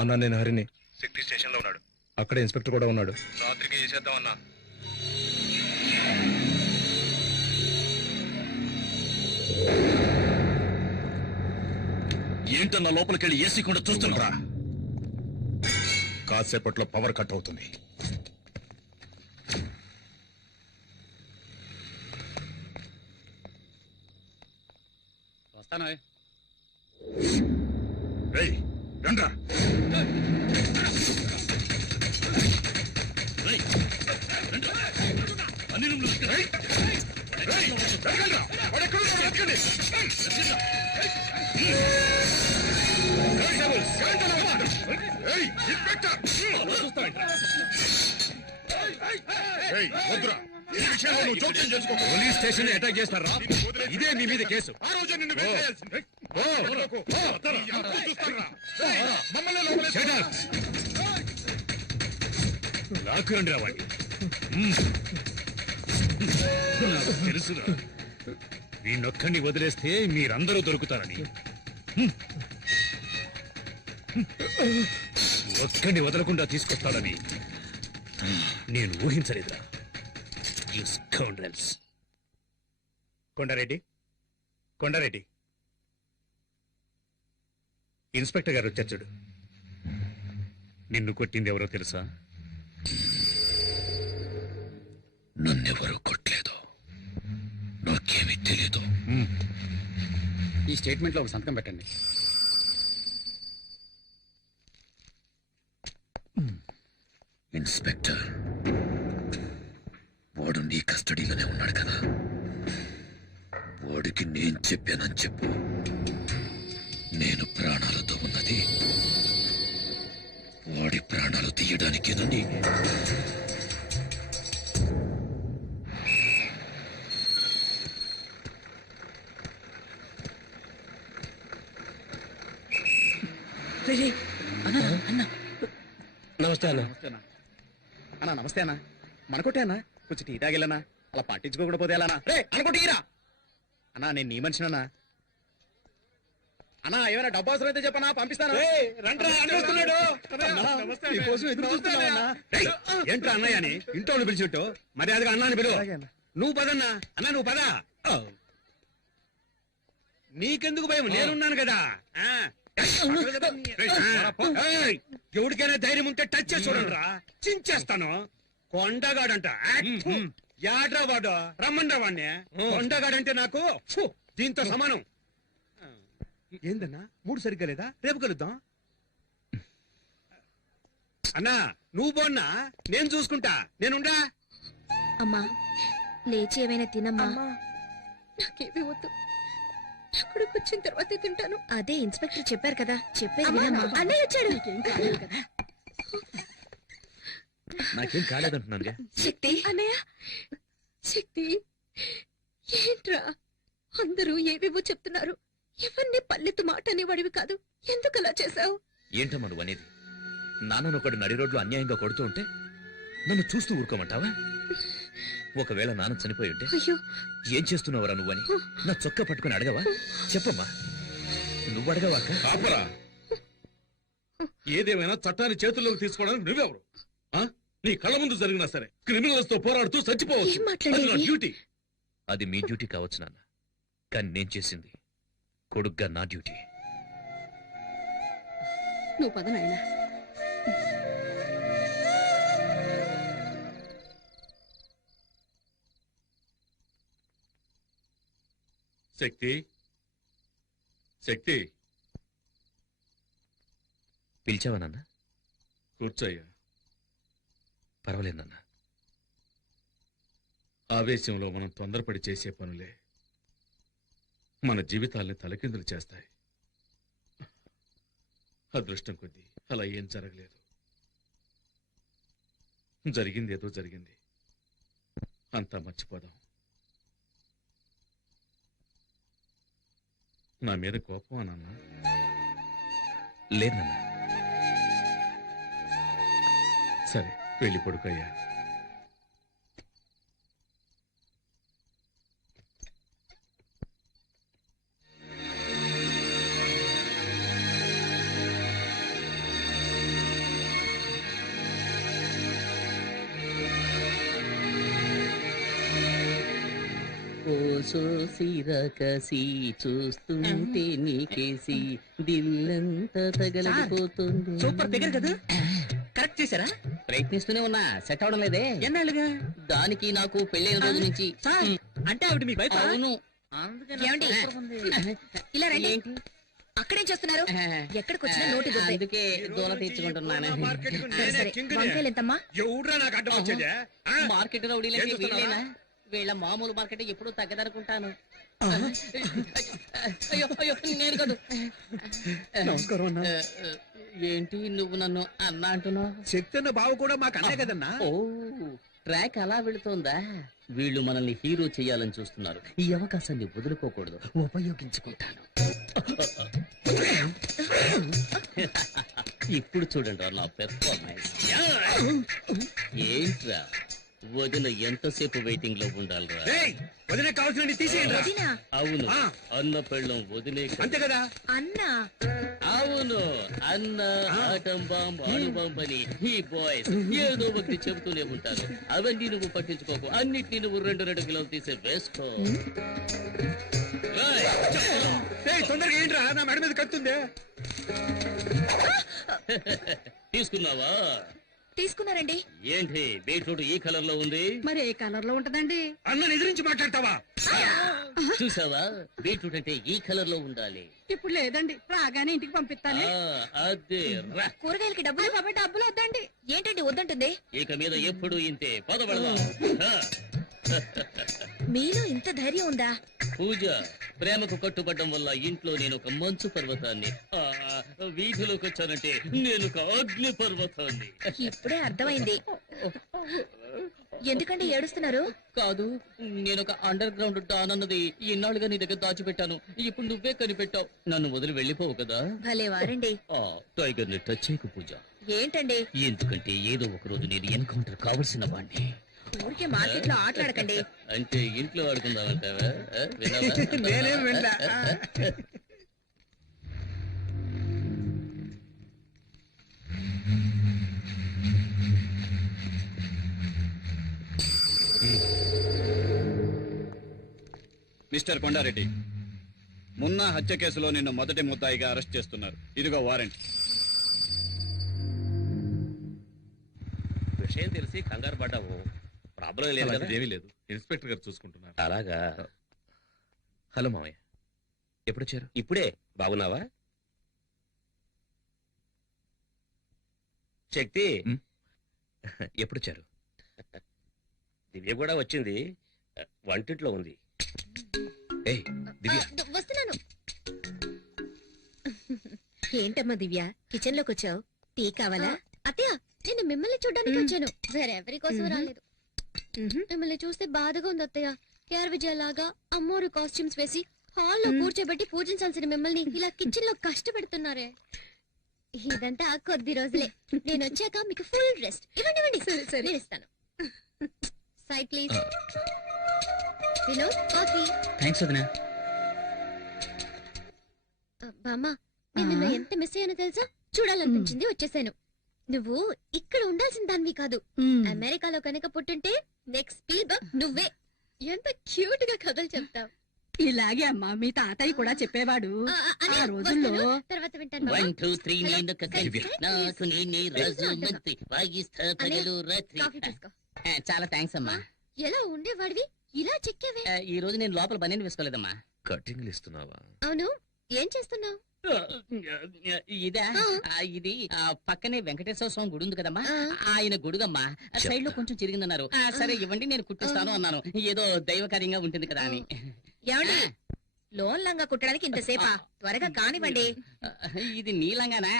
అన్నా, నేను హరిని. శక్తి స్టేషన్ లో ఉన్నాడు. అక్కడ ఇన్స్పెక్టర్ కూడా ఉన్నాడు. రాత్రికి చేసేద్దాం అన్నా. ఏంటన్నా లోపలికెళ్ళి ఏసీ కూడా చూస్తున్నా. కాసేపట్లో పవర్ కట్ అవుతుంది. వస్తానా? రేయ్, రండ్రా. అన్ని రూమ్లు పోలీస్ స్టేషన్ అటాక్ చేస్తారా? ఇదే మీ మీద కేసు. ఆ రోజే నిన్ను వేసేయాల్సింది. లాక్కురండి రావండి. నాకు తెలుసురా, వీణొక్కడిని వదిలేస్తే మీరందరూ దొరుకుతారని. ఒక్కడిని వదలకుండా తీసుకొస్తాడని నేను ఊహించలేదురా. You scoundrels. Kondareddy, Kondareddy, inspector గారు వచ్చారు చూడు. నిన్ను కొట్టింది ఎవరో తెలుసా? నన్నెవరూ కొట్టలేదు. నాకేమీ తెలీదు. ఈ స్టేట్మెంట్ లో ఒక సంతకం పెట్టండి. ఇన్స్పెక్టర్ వాడు నీ కస్టడీలోనే ఉన్నాడు కదా, వాడికి నేను చెప్పానని చెప్పు. నేను ప్రాణాలతో ఉన్నది వాడి ప్రాణాలు తీయడానికేనని. నమస్తే అన్న. అన్నా నమస్తే అన్నా. మనకొట్టే అన్నా, కొంచెం టీ తాగిల్లనా, అలా పట్టించుకోకుండా పోతే ఎలా రే అనుకుంటీరా అన్నా. నేను నీ మనిషినన్నా. అన్నా ఏమైనా డబ్బు అవసరం అయితే చెప్పనా, పంపిస్తాను. ఏంట్రా అన్నయ్య అని ఇంట్లో పిలిచిట్టు మర్యాదగా అన్నాని పిలువు. నువ్వు పదన్నా. అన్నా నువ్వు పద. నీకెందుకు భయం, నేనున్నాను కదా. ఎవరికైనా ధైర్యం ఉంటే టచ్ చేసి చూడండి రా, చించేస్తాను. కొండగాడంట. యాడ్రా వాడు, రమ్మండ్రా వాడిని. కొండగాడంటే నాకు దీంతో సమానం. ఏందన్నా మూడు సరిగ్గా లేదా, రేపు కలుద్దాం. అన్నా నువ్వు పోన్నా, నేను చూసుకుంటా. నేనుండా. అమ్మా లేచి ఏమైనా తినమ్మా. నాకేమీ వద్దు, అక్కడికి వచ్చిన తర్వాత తింటాను. అదే ఇన్స్పెక్టర్ చెప్పారు కదా, చెప్పేది వినమ్మా. అన్నయ్య వచ్చాడు. నాకేం కాలేదంటున్నానుగా. శక్తి అన్నయ్య, శక్తి ఏంట్రా అందరూ ఏవేవో చెప్తున్నారు. ఎవరిని పల్లెత్తు మాట అనేవాడివి కాదు, ఎందుకు అలా చేశావు? ఏంటమ్మా నువ్వు అనేది? నాన్ననొకడు నడి రోడ్లు అన్యాయంగా కొడుతూ ఉంటే నన్ను చూస్తూ ఊరుకోమంటావా? ఒకవేళ నాన్న చనిపోయి ఉంటే అయ్యో ఏం చేస్తున్నావురా నువ్వని నా చొక్కా పట్టుకుని అడగవా? చెప్పమ్మా, నువ్వు అడగవా అక్క? ఆపరా. ఏదేమైనా చట్టాన్ని చేతుల్లోకి తీసుకోవడానికి నువ్వెవరు? నీ కళ్ళ ముందు జరిగినా సరే క్రిమినల్స్ తో పోరాడుతూ చచ్చిపోవచ్చు. ఏం మాట్లాడేది? అది నా డ్యూటీ. అది మీ డ్యూటీ కావచ్చు నాన్న, కానీ నేను చేసింది కొడుగ్గా నా డ్యూటీ. నువ్వు పద నాయనా. శక్తి, శక్తి పిలిచావా నాన్న? కూర్చోయ్యా. పర్వాలేదు నాన్న. ఆవేశంలో మనం తొందరపడి చేసే పనులే మన జీవితాల్ని తలకిందులు చేస్తాయి. అదృష్టం కొద్దీ అలా ఏం జరగలేదు. జరిగిందేదో జరిగింది, అంతా మర్చిపోదాం. నా మీద కోపం అన్నా? లేదు నాన్న. సరే వెళ్ళి పడుకోయ్యా. ఓ సోసిరకసి చూస్తుంటే నీకేసి దిల్లంతా తగలడిపోతుంది. సూపర్ దగ్గర కదా, కరెక్ట్ చేశారా? ప్రయత్నిస్తూనే ఉన్నా, సెట్ అవడం లేదే. ఎన్నాళ్ళుగా? దానికి నాకు పెళ్ళైన రోజు నుంచి. అంటే ఆవిడ మీ వైఫ్? అవును. ఏమండి? ఇలా రండి. ఏంటి? అక్కడేం చేస్తున్నారు? ఎక్కడికి వచ్చినా నోటి దుబ్బే. అందుకే దూల తీర్చుకుంటున్నాను. సరే, వంకాయలు ఎంతమ్మా? ఎవడ్రా నాకు అడ్డం వచ్చేదే? మార్కెట్ రౌడీలకి వీళ్ళేనా? వీళ్ళ మామూలు మార్కెట్ ఎప్పుడూ తగ్గదనుకుంటాను. అయ్యో అయ్యో నేను కాదు. నమస్కారం అన్న. ఏంటి నువ్వు నన్ను అన్నా అంటున్నావు? శక్తి అన్న బావ కూడా మాకు అన్నే కదన్నా. ఓ ట్రాక్ అలా వెళుతోందా? వీళ్ళు మనల్ని హీరో చేయాలని చూస్తున్నారు. ఈ అవకాశాన్ని వదులుకోకూడదు, ఉపయోగించుకుంటాను. ఇప్పుడు చూడండి నా పెర్ఫార్మెన్స్. ఏంట్రా వదిన ఎంతసేపు వెయిటింగ్ లో ఉండాలిరా? వదిలే కావాల్సిన తీసేయండి. వదినా? అవును, అన్న పెళ్ళం వదిలే. అంతే కదా? అన్నా? అవును, అన్న ఆటం బాంబ్ అణుబాంబ్ అని ఈ బాయ్స్ ఏదో ఒకటి చెబుతూనే ఉంటారు. అవన్నీ నువ్వు పట్టించుకోకు, అన్నిటినీ నువ్వు 2 కిలోలు తీసే వేసుకో. తొందరగా ఏంట్రా, నా మెడ మీద కత్తుందే. తీసుకున్నావా? తీసుకున్నారండి. ఏంటి బీట్రూట్ ఈ కలర్ లో ఉంది? మరి ఏ కలర్ లో ఉంటదండి? అన్నని ఎదిరించి మాట్లాడతావా? చూసావా బీట్రూట్ అంటే ఈ కలర్ లో ఉండాలి. ఇప్పుడు లేదండి, రాగానే ఇంటికి పంపిస్తాను. అదే రా. కూరగాయలకి డబ్బులు డబ్బులు వద్దండి. ఏంటండి వద్దంటుంది? ఇక మీద ఎప్పుడు ఇంతే. పదబడదాం. మీలో ఇంత ధైర్యం ఉందా? పూజ, ప్రేమకు కట్టుబడ్డం వల్ల ఇంట్లో నేను ఒక మంచు పర్వతాన్ని, వీధిలోకి వచ్చానంటే నేను ఒక అగ్ని పర్వతాన్ని. ఇప్పుడే అర్థమైంది. ఎందుకంటే ఏడుస్తున్నారు? కాదు, నేను ఒక అండర్ గ్రౌండ్ డాన్ అన్నది ఇన్నాళ్ళుగా నీ దగ్గర దాచిపెట్టాను. ఇప్పుడు నువ్వే కనిపెట్టావు. నన్ను వదిలి వెళ్ళిపోవు కదా. భలే వారండి. టైగర్ ని టచ్ చేయకు పూజ. ఏంటండి? ఎందుకంటే ఏదో ఒక రోజు నేను ఎన్కౌంటర్ కావలసిన వాడిని. ఊరికే మార్కెట్ లో ఆటలాడకండి. అంటే ఇంట్లో ఆడుకుందామంటావా? నేనేం వెళ్ళా. మిస్టర్ కొండారెడ్డి, మున్నా హత్య కేసులో నిన్ను మొదటి ముద్దాయిగా అరెస్ట్ చేస్తున్నారు. ఇదిగో వారెంట్. విషయం తెలిసి కంగారు పడ్డావు. ప్రాబ్లం లేదు కదా? ఏమీ లేదు, ఇన్స్పెక్టర్ గారు చూసుకుంటున్నారు. అలాగా. హలో మామయ్య, ఎప్పుడు వచ్చారు? ఇప్పుడే. బాగున్నావా? శక్తి ఎప్పుడు వచ్చారు? దివ్య కూడా వచ్చింది, వంటింట్లో ఉంది. ఏయ్ దివ్య, వస్తున్నాను. ఏంటమ్మా దివ్య, కిచెన్ లోకి వచ్చావు? టీ కావాలా? అత్తయ్య, నేను మిమ్మల్ని చూడడానికి వచ్చాను, వేరెవరి కోసం రాలేదు. మిమ్మల్ని చూస్తే బాధగా ఉంది అత్తయ్య. కేఆర్ విజయ లాగా అమ్మోరు కాస్ట్యూమ్స్ వేసి హాల్లో కూర్చోబెట్టి పూజించాల్సిన మిమ్మల్ని ఇలా కిచెన్ లో కష్టపెడుతున్నారే. ఇదంతా కొద్ది రోజులే. నేను వచ్చాక మీకు ఫుల్ రెస్ట్. ఇవ్వండి ఇవ్వండి, నేను ఇస్తాను. Side please. Vinod, coffee. Thanks వదినా. బామ్మ, నేను నిన్న ఎంత మిస్ అయ్యానో తెలుసా? చూడాలనిపించింది, వచ్చేసాను. నువ్వు ఇక్కడ ఉండాల్సిన దానివి కాదు. అమెరికాలో కనుక పుట్టుంటే నెక్స్ట్ స్పీడ్ నువ్వే. ఎంత క్యూట్ గా కథలు చెప్తావు. ఇలాగే అమ్మా, మీ తాతయ్య కూడా చెప్పేవాడు. ఆ రోజుల్లో తర్వాత వింటాను. 1 2 3 నేను కలిసి నాకు నేనే రాజు మంత్రి వాయిస్తా పగలు రాత్రి. కాఫీ తీసుకో. చాలా థ్యాంక్స్ అమ్మా. ఎలా ఉండేవాడివి, ఇలా చెక్కేవే. ఈ రోజు నేను లోపల బనీని వేసుకోలేదమ్మా. కటింగ్లు ఇస్తున్నావా? అవును, ఏం చేస్తున్నావు? ఇదా? ఇది పక్కనే వెంకటేశ్వర స్వామి గుడి ఉంది కదమ్మా, ఆయన గుడుగమ్మా. సైడ్ లో కొంచెం చిరిగిందన్నారు. సరే ఇవ్వండి, నేను కుట్టిస్తాను అన్నాను. ఏదో దైవకార్యంగా ఉంటుంది కదా అని. ఏమండి, లోన్ లంగా కుట్టడానికి ఇంతసేపా? త్వరగా కానివ్వండి. ఇది నీలంగానా?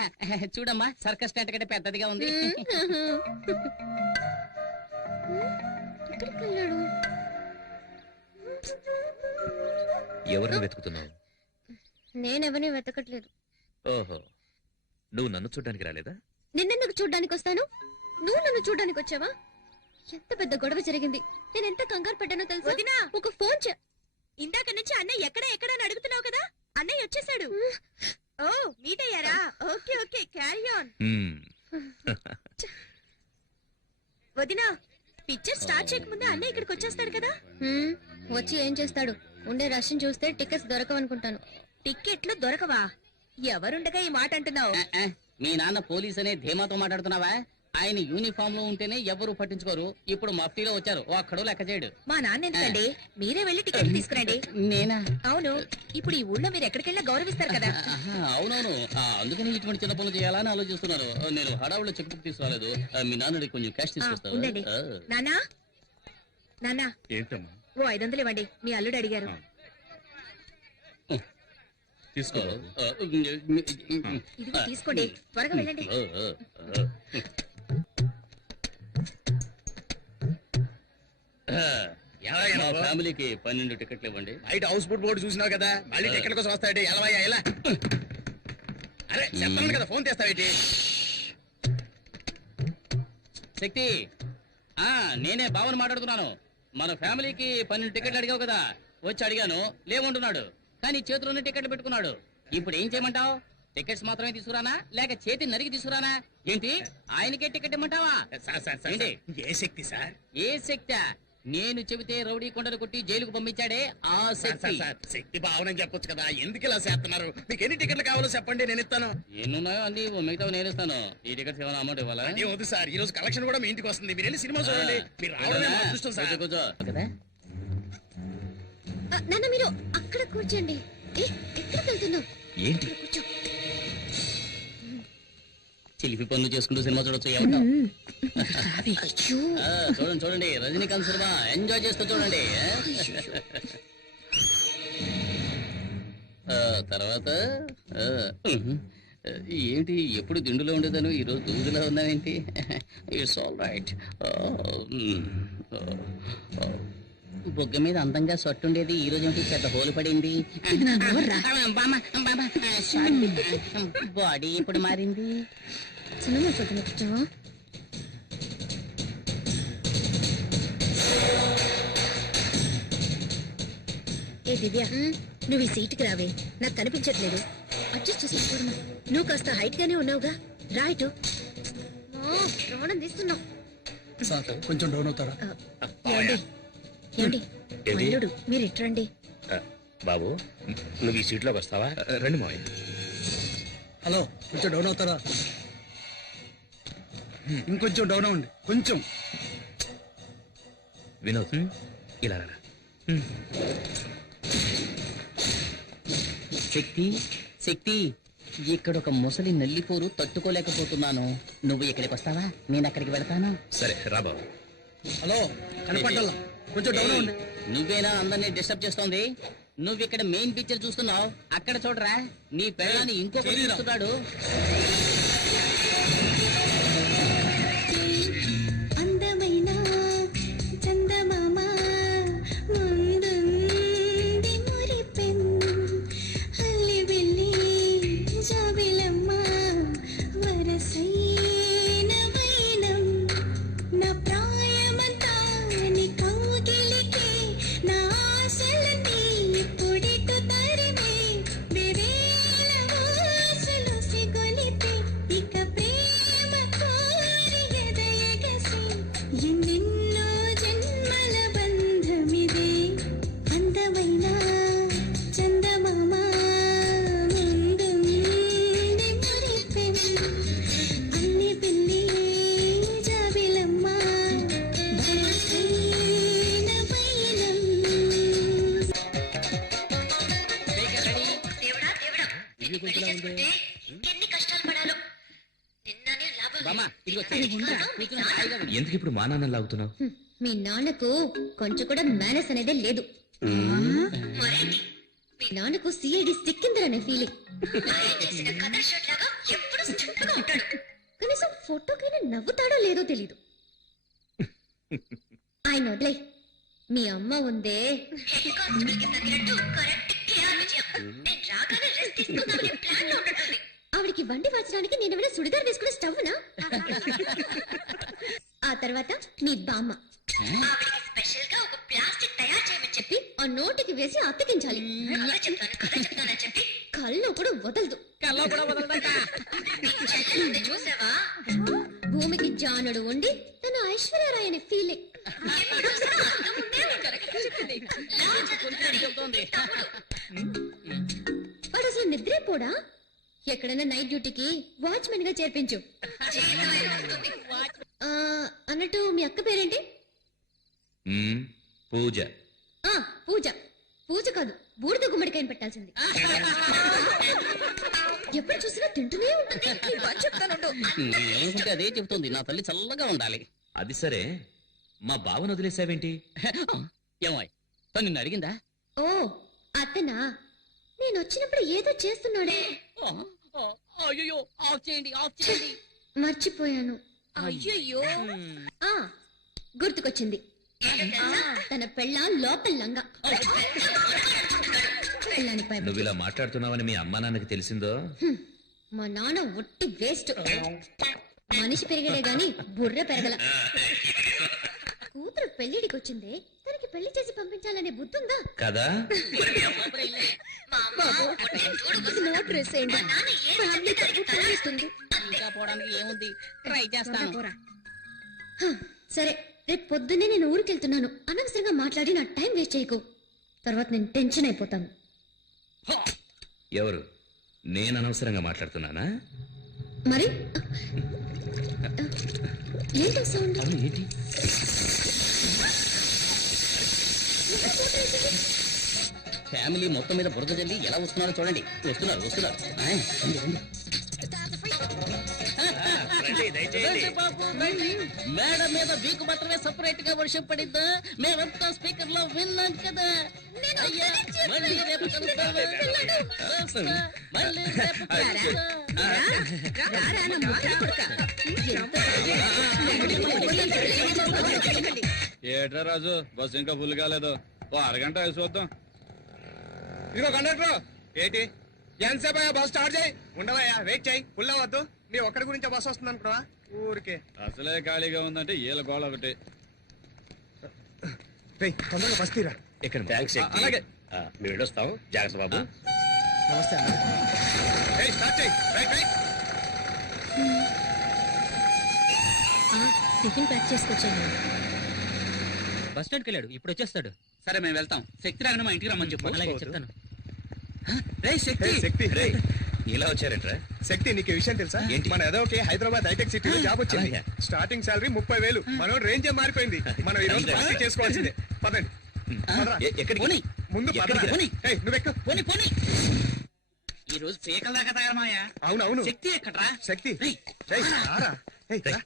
చూడమ్మా, సర్కస్ టెంట్ కంటే పెద్దదిగా ఉంది. ఎక్కడికి వెళ్ళాడు? ఎవరిని వెతుకుతున్నావు? నేనెవరిని వెతకట్లేదు. ఓహో, నువ్వు నన్ను చూడ్డానికి రాలేదా? నిన్నెందుకు చూడ్డానికి వస్తాను? నువ్వు నన్ను చూడ్డానికి వచ్చావా? ఎంత పెద్ద గొడవ జరిగింది. నేను ఎంత కంగారు పడ్డానో తెలుసా? వదినా, ఒక ఫోన్ ఇందాక నుంచి అన్నయ్య ఎక్కడ అని అడుగుతున్నావు కదా. అన్నయ్య వచ్చేసాడు. ఓ, మీట్ అయ్యారా? Okay okay, carry on. వదినా, పిక్చర్ స్టార్ట్ చేయకముందే అన్నయ్య ఇక్కడికి వచ్చేస్తాడు కదా. వచ్చి ఏం చేస్తాడు? ఉండే రష్ని చూస్తే టికెట్స్ దొరకవనుకుంటాను. టిక్కెట్లు దొరకవా? ఎవరుండగా ఈ మాట అంటున్నావు? మీ నాన్న పోలీస్ అనే ధీమాతో మాట్లాడుతున్నావా? ఆయన యూనిఫామ్ లో ఉంటేనే ఎవరు పట్టించుకోరు. ఇప్పుడు మఫ్టీలో వచ్చారు, ఒక్కడో లెక్క చేయడు. మా నాన్న ఎందుకండి? మీరే వెళ్ళి టికెట్ తీసుకురండి. నేనా? అవును, ఇప్పుడు ఈ ఊళ్ళో మీరు ఎక్కడికెళ్ళా గౌరవిస్తారు కదా. అవునవును, అందుకని ఇటువంటి చిన్న పనులు చేయాలని ఆలోచిస్తున్నారు. నేను హడావులో చెక్ బుక్ తీసుకురాలేదు. మీ నాన్నడి కొంచెం క్యాష్ ఉండండి. తీసుకొస్తాను. నానా నానా, ఏంటమ్మా? ఓ 500 ఇవ్వండి, మీ అల్లుడు అడిగారు. తీసుకో. ఇదిగో తీసుకోండి, త్వరగా వెళ్ళండి. మా ఫ్యామిలీకి 12 టికెట్లు ఇవ్వండి. బయట హౌస్ బోట్ బోర్డు చూసినావు కదా, మళ్ళీ టికెట్ కోసం వస్తాయంటే ఎలవయ్యా ఎలా? అరే చెప్తాను కదా, ఫోన్ చేస్తావేటి? శక్తి, నేనే భావన మాట్లాడుతున్నాను. మన ఫ్యామిలీకి 12 టికెట్లు అడిగావు కదా, వచ్చి అడిగాను, లేవంటున్నాడు. కానీ చేతిలోనే టికెట్లు పెట్టుకున్నాడు. ఇప్పుడు ఏం చేయమంటావు? టికెట్స్ మాత్రమే తీసుకురానా, లేక చేతి నరికి తీసుకురానా? ఏంటి, ఆయనకే టికెట్ ఇమ్మంటావా? ఏంటి? ఏ శక్తి సార్? ఏ శక్తి? నేను చెబితే రౌడీ కొండలు కొట్టి జైలుకు పంపించాడే ఆ శక్తి. శక్తి భావన చెప్పొచ్చు కదా, ఎందుకు ఇలా చేస్తున్నారు? మీకు ఎన్ని టికెట్లు కావాలో చెప్పండి, నేను ఇస్తాను. ఎన్నున్నాయో అన్ని మిగతా నేను ఇస్తాను. ఈ టికెట్స్ ఏమైనా అమౌంట్ ఇవ్వాలా? అదే వద్దు సార్, ఈ రోజు కలెక్షన్ కూడా మీ ఇంటికి వస్తుంది. మీరు వెళ్ళి సినిమా చూడండి. మీరు రావడమే మా అదృష్టం సార్. కూర్చో కదా. నాన్న మీరు అక్కడ కూర్చోండి. ఎక్కడికి వెళ్తున్నావు? ఏంటి కూర్చో. చిలిపి పనులు చేసుకుంటూ సినిమా చూడొచ్చు. ఏమంటావ్? అయ్యో. చూడండి చూడండి, రజనీకాంత్ సినిమా ఎంజాయ్ చేస్తూ చూడండి. తర్వాత ఏంటి ఎప్పుడు దిండులో ఉండేదాను, ఈరోజు దూదులో ఉన్నావేంటి? It's all right. బొగ్గ మీద అందంగా సొట్టు ఉండేది, ఈ రోజు ఏంటి పెద్ద హోలు పడింది? బాడీ ఇప్పుడు మారింది. సినిమా చూద్దాం. ఏ దివ్య, నువ్వు ఈ సీటుకి రావే, నాకు కనిపించట్లేదు. అడ్జస్ట్ చేసుకోవడమా? నువ్వు కాస్త హైట్ గానే ఉన్నావుగా, రైట్. ప్రాణం తీస్తున్నావు. కొంచెం డౌన్ అవుతారా? ఏమండి ఏమండి, ఏంటి? అల్లుడు మీరు ఇట్రండి. బాబు నువ్వు ఈ సీట్లోకి వస్తావా? రండి మావయ్య. హలో, కొంచెం డౌన్ అవుతారా? ఇంకొంచెం డౌన్ అవ్వండి, కొంచెం. వినోద్ ఇలా రా. శక్తి శక్తి, ఇక్కడ ఒక ముసలి నల్లిపోరు తట్టుకోలేకపోతున్నాను. నువ్వు ఇక్కడికి వస్తావా? నేను అక్కడికి వెళతాను. సరే రా బాబు. హలో, కనపడ్డల్లా, కొంచెం డౌన్ అవ్వండి. నువ్వేనా అందరినీ డిస్టర్బ్ చేస్తోంది? నువ్వు ఇక్కడ మెయిన్ పిక్చర్ చూస్తున్నావు, అక్కడ చూడరా, నీ పెళ్ళాన్ని ఇంకొకటి చూస్తున్నాడు. అందమైన చందమామ ముందుంది మురిపెన్, అల్లి వెళ్ళి జాబిలమ్మ వరసైన వైనం, నా ప్రాయమంతా నీ కౌగిలికే, నా ఆశలన్నీ ఇప్పుడిటు తరిమే, బెవేల ఊసులు సిగొలిపే, ఇక ప్రేమ కోరి ఎదయగసి, ఎన్నెన్నో జన్మల బంధమిదే. అందమైన చందమామ ముందుంది మురిపెన్, అల్లి పిల్లి జాబిలమ్మ వరసైన వైనం. ఎన్ని కష్టాలు పడాలో. నిన్ననే లాభం బామ్మా, ఇదిగో కూర్చుని హాయిగా ఉండు. ఎందుకు ఇప్పుడు మా నాన్న లాగుతున్నావు? మీ నాన్నకు కొంచెం కూడా మేనస్ అనేదే లేదు. మీ నాన్నకు సిఐడి సిక్కిందరనే ఫీలింగ్. కనీసం ఫోటోకైనా నవ్వుతాడో లేదో తెలీదు. ఆయన వదిలే, మీ అమ్మ ఉందే, ఆవిడికి వండి మార్చడానికి నేనేమైనా సుడిదార్ వేసుకుని స్టవ్నా? ఆ తర్వాత మీ బామ్మ, ఆవిడికి స్పెషల్ గా ఒక ప్లాస్టిక్ తయారు చేయమని చెప్పి ఆ నోటికి వేసి అతికించాలి. కథ చెప్తానని చెప్పి కళ్ళు కూడా వదలదు. చూసావా, భూమికి జానుడు ఉండి తన ఐశ్వర్యరాయ్ అనే ఫీలింగ్. వాడు అసలు నిద్రపోడా? ఎక్కడైనా నైట్ డ్యూటీకి వాచ్మెన్ గా చేర్పించు. అన్నట్టు మీ అక్క పేరేంటి? పూజ. పూజ. పూజ కాదు, బూడిద గుమ్మడికాయని పెట్టాల్సింది. ఎప్పుడు చూసినా తింటూనే ఉంటుంది. ఏమిటి అదే చెప్తుంది, నా తల్లి చల్లగా ఉండాలి. అది సరే, మా బావను వదిలేసావేంటి? ఏమాయ్, తను నిన్ను అడిగిందా? ఓ అతనా? నేను వచ్చినప్పుడు ఏదో చేస్తున్నాడే. అయ్యో, ఆఫ్ చేయండి, ఆఫ్ చేయండి. మర్చిపోయాను. అయ్యో, గుర్తుకొచ్చింది. తన పెళ్ళాం లోపల లంగా. నువ్వు ఇలా మాట్లాడుతున్నావని మీ అమ్మా నాన్నకి తెలిసిందో? మా నాన్న ఒట్టి వేస్ట్. మనిషి పెరిగలే గాని బుర్ర పెరగల. కూతురు పెళ్లిడికి వచ్చిందే, తనకి పెళ్లి చేసి పంపించాలనే బుద్ధి ఉందా కదా? ఇంకా పోవడానికి ఏముంది, ట్రై చేస్తాను. సరే, రేపు పొద్దున్నే నేను ఊరికెళ్తున్నాను. అనవసరంగా మాట్లాడి నా టైం వేస్ట్ చేయకు, తర్వాత నేను టెన్షన్ అయిపోతాను. ఎవరు? నేను అనవసరంగా మాట్లాడుతున్నానా? మరి ఏంటో సౌండ్? ఏంటి? ఫ్యామిలీ మొత్తం మీద బురద జల్లి ఎలా వస్తున్నారో చూడండి. వస్తున్నారు వస్తున్నారు. రండి, రండి. రండి బాబు, రండి. మేడ మీద మీకు మాత్రమే సపరేట్ గా వర్షం పడిద్దా? మేమంతా స్పీకర్ లో విన్నాం కదా. అయ్యా, మళ్ళీ రేపు కలుద్దామా? వస్తా, మళ్ళీ రేపు కలుద్దాం. ఏట్రా రాజు, బస్ ఇంకా ఫుల్ కాలేదు. ఓ అరగంట వేసి చూద్దాం. ఇదిగో కండక్టర్ ఏంటి ఎంతసేపు అయ్యా బస్ స్టార్ట్ చేయి. ఉండవయ్యా, వెయిట్ చేయి. ఫుల్ అవ్వద్దు. నీ ఒక్కడి గురించే బస్ వస్తుంది అనుకున్నావా? ఊరికే అసలే ఖాళీగా ఉందంటే ఈల గోళ ఒకటి. తొందరగా బస్ తీరా. ఇక్కడ థ్యాంక్స్ అలాగే. మేము వెళ్ళొస్తాం. జాగ్రత్త బాబు. నమస్తే అన్న. స్టార్ట్ చేయి. Right right. టిఫిన్ ప్యాక్ చేసుకొచ్చాను. బస్ స్టాండ్కి వెళ్ళాడు, ఇప్పుడు వచ్చేస్తాడు. సరే మేము వెళ్తాం. శక్తి రాగానే మా ఇంటికి రమ్మని చెప్పు. అలాగే చెప్తాను. శక్తి ఇలా వచ్చారేంట్రా? శక్తి నీకు ఈ విషయం తెలుసా? మన ఏదో హైదరాబాద్ హైటెక్ సిటీలో జాబ్ వచ్చింది. అలాగే. Starting salary 30,000. మనోడు రేంజే మారిపోయింది. మనం ఈ రోజు పార్టీ చేసుకోవాల్సిందే. పదండి. పదరా. ఎక్కడికి? ముందు పదరా. ఏయ్, నువ్వెక్కు. పోనీ ఈ రోజు పీకల దాకా తయారమాయా. అవునవును. శక్తి ఎక్కడ్రా? శక్తి ఏయ్, రారా. ఏయ్, రా.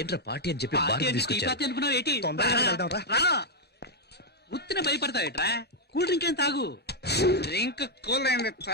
ఏంట్రా పార్టీ అని చెప్పి బాగా తీసుకొచ్చారు. అనుకున్నావు ఏంటి? తొందరగా వెళ్దాం రా. రా. ఉత్తిన భయపడతావేట్రా? కూల్ డ్రింక్ ఏం తాగు. Drink cool